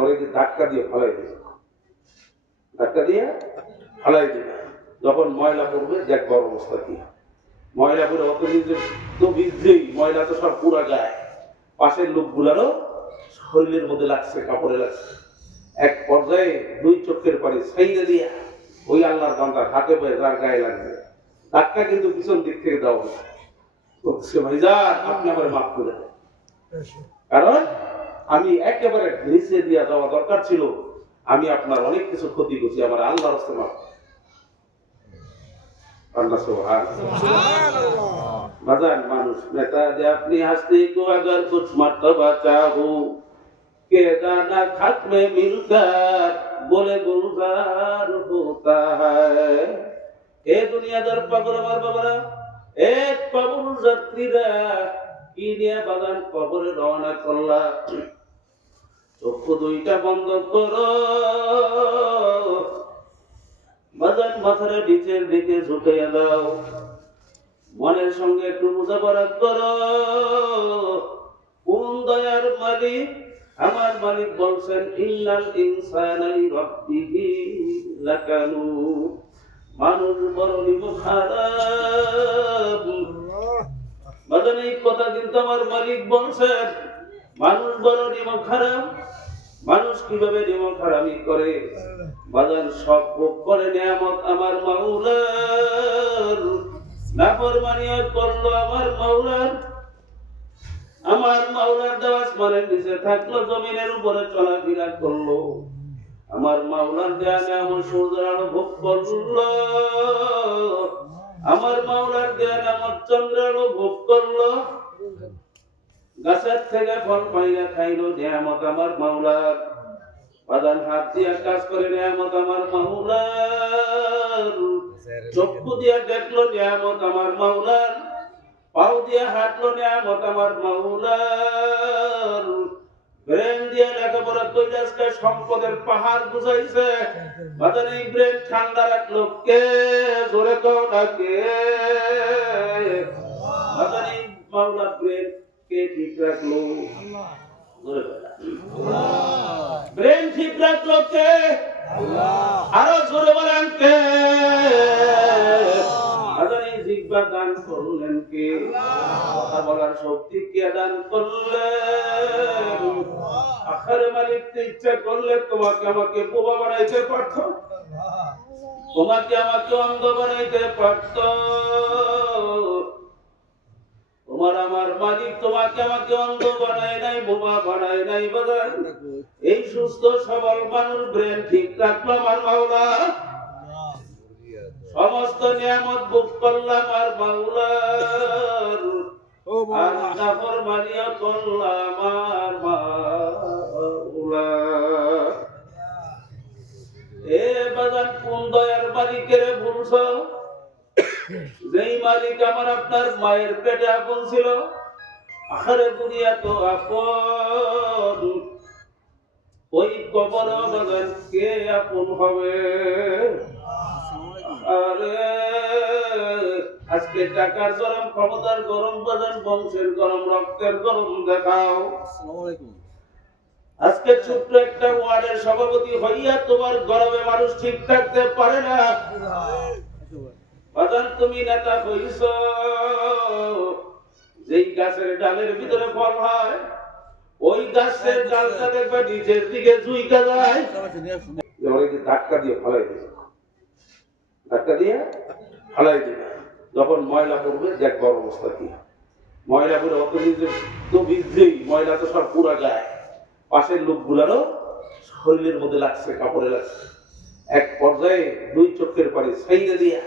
ওরে ধাক্কা দিয়ে ফলাই দিবে ধাক্কা দিয়ে ফলাই দিবে যখন ময়লা পড়বে দেখবার অবস্থা কি। ময়লা পরে অত তো বিদ্রেই ময়লা তো সব পুরা গায়ে পাশের লোকগুলারও শরীরের মধ্যে লাগছে কাপড়ে লাগছে। এক পর্যায়ে দুই চোখের পানি সাইডে দিয়া ওই আল্লাহর বান্দার হাতে পায়ে যার গায়ে লাগবে। ধাক্কা কিন্তু পিছন দিক থেকে দেওয়া হবে বলছে, ভাইজান আপনি আমার মাফ করে দেন। কারণ আমি একেবারে নিচে দিয়ে যাওয়া দরকার ছিল। আমি আপনার অনেক কিছু ক্ষতি করছি আমার আল্লাহ রস্তমাফ মানুষ নেতা যে আপনি হাসতে কো আগার কুছ কে দানা খাতমে বলে গুলজার হোতা এ দুনিয়াদার পাগল আমার বাবারা এক পাগল যাত্রীরা কি নিয়ে বাগান কবরে রওনা করলা? চক্ষু দুইটা বন্ধ করো। বাজান মাথার নিচের দিকে ঝুঁকে দাও। মনের সঙ্গে একটু বোঝাপড়া করো। কোন দয়ার মালিক? আমার মালিক বলছেন ইন্নাল ইনসানাই রাব্বিহি লাকানু। মানুষ বড় নিব খারাপ। বাজান এই কথা কিন্তু আমার মালিক বলছেন। মানুষ বড় নিব খারাপ, মানুষ কীভাবে নিব খারাপই করে? বাজান সব ভোগ করে নিয়ামত আমার মাওলার। নাফরমানিও করল আমার মাওলার। আমার মাওলার দেওয়া আসমানের নিচে থাকল, জমিনের উপরে চলাফেরা করল। আমার মাওলার দেয়া নামত সূর্যের আলো ভোগ করল। আমার মাওলার দেয়া নামত চন্দ্রের আলো ভোগ করল। গাছের থেকে ফল পাইয়া খাইলো নিয়ামত আমার মাওলার বাদান হাত দিয়া কাজ করে নিয়ামত আমার মাওলার চক্ষু দিয়া দেখল নিয়ামত আমার মাওলার পাও দিয়া হাঁটলো নিয়ামত আমার মাওলার ব্রেন দিয়া লেখাপড়া কইলে আজকে সম্পদের পাহাড় বুঝাইছে। বাজার এই ব্রেন ঠান্ডা রাখল কে? জোরে কও না কে? বাজার এই মাওলা ব্রেন কে ঠিক রাখল। ব্রেন ঠিক রাখল কে? আরও জোরে বলেন কে? দান করলেন কে? কথা বলার শক্তি কে দান করলেন? আখারে মালিক ইচ্ছা করলে তোমাকে আমাকে বোবা বানাইতে পারত? তোমাকে আমাকে অন্ধ বানাইতে পারত? তোমার আমার মালিক তোমাকে আমাকে অন্ধ বানায় নাই বোবা বানায় নাই বাজায় এই সুস্থ সবল মানুষ ব্রেন ঠিক রাখল আমার মাওলা। সমস্ত নিয়ামত বুক করলাম আর মাওলার আর নাফর মানিয়া করলাম আর মাওলা। এ বাজান কোন দয়ার মালিকের ভুলছ যেই মালিক আমার আপনার মায়ের পেটে আপন ছিল আখারে দুনিয়া তো আপন। ওই কবর বাগান কে আপন হবে? আরে আজকে টাকার গরম ক্ষমতার গরম বাজান বংশের গরম রক্তের গরম দেখাও। আজকে ছোট্ট একটা ওয়ার্ডের সভাপতি হইয়া তোমার গরমে মানুষ ঠিক থাকতে পারে না। বাজান তুমি নেতা হইছ। যেই গাছের ডালের ভিতরে ফল হয়, ওই গাছের ডালটা দেখবে নিচের দিকে জুইকা যায় ওরে ধাক্কা দিয়ে ফলাই দিবে ধাক্কা দিয়ে ফলাই দিবে যখন ময়লা পড়বে দেখবার অবস্থা কি। ময়লা পরে অত তো বিদ্রেই ময়লা তো সব পুরা গায়ে পাশের লোকগুলারও শরীরের মধ্যে লাগছে, কাপড়ে লাগছে। এক পর্যায়ে দুই চোখের পানি সাইডে দিয়া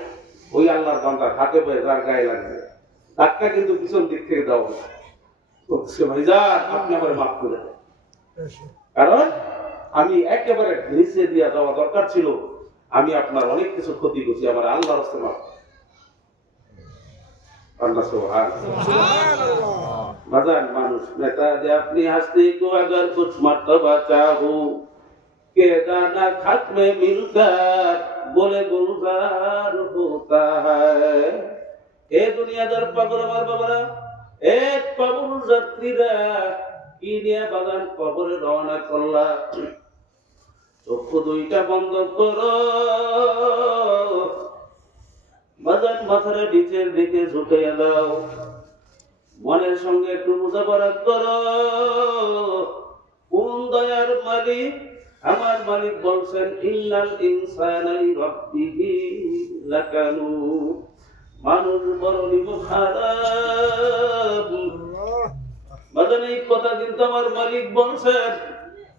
ওই আল্লাহর বান্দার হাতে পেয়ে তার গায়ে লাগবে। তারটা কিন্তু পিছন দিক থেকে দাও। আপনি আমার মাফ করে কারণ আমি একেবারে ঘিসে দিয়া যাওয়া দরকার ছিল। আমি আপনার অনেক কিছু ক্ষতি করছি, আমার আল্লাহর হস্তে মাফ আল্লাহ মানুষ, নেতা যে আপনি হাসতে কে বলে গুলবার এ দুনিয়াদার পাগল আমার বাবারা এ পাগল যাত্রীরা কি নিয়ে বাগান কবরে রওনা করলা? চক্ষু দুইটা বন্ধ করো। বাজার মাথার নিচের দিকে ঝুঁকে দাও মনের সঙ্গে একটু বোঝাপড়া করো। কোন দয়ার মালিক আমার মালিক বলছেন, ইন্নাল ইনসানাই রব্বিহি লাকানু মানুষ বড় নিমুখ খারাপ বাজান, এই কথা কিন্তু আমার মালিক বলছেন।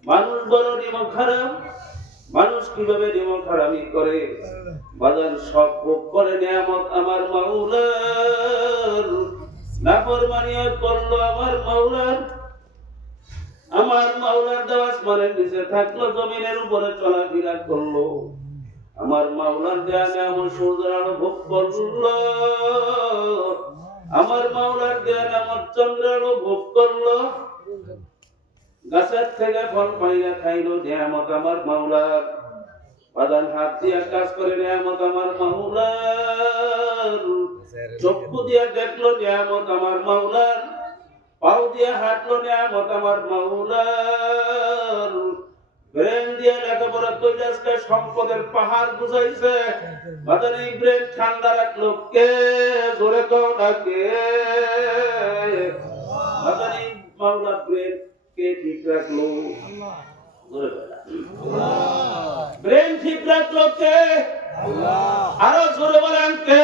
মানুষ বড় নিমক খারাপ মানুষ কীভাবে নিমক খারাপি করে? বাজার সব ভোগ করে নিয়ামত আমার মাউলার নাফরমানিয়া করল আমার মাওলার। আমার মাওলার দেওয়াস মানে নিচে থাকল জমিনের উপরে চলাফেরা করল। আমার মাওলার দেয়া আমার সূর্যের আলো ভোগ করল। আমার মাওলার দেয়া আমার চন্দ্র আলো ভোগ করল। গাছের থেকে ফল পাইয়া খাইলো নিয়ামত আমার মাওলার। বাদান হাত দিয়া কাজ করে নিয়ামত আমার মাওলার। চক্ষু দিয়া দেখল নিয়ামত আমার মাওলার। পাও দিয়া হাঁটলো নিয়ামত আমার ব্রেন দিয়া লেখাপড়া কইলে আজকে সম্পদের পাহাড় বুঝাইছে। বাজার ব্রেন ঠান্ডা রাখল কে? জোরে কও না কে? বাজার ব্রেন কে ঠিক রাখল? ব্রেন ঠিক রাখল কে? আরও জোরে বলেন কে?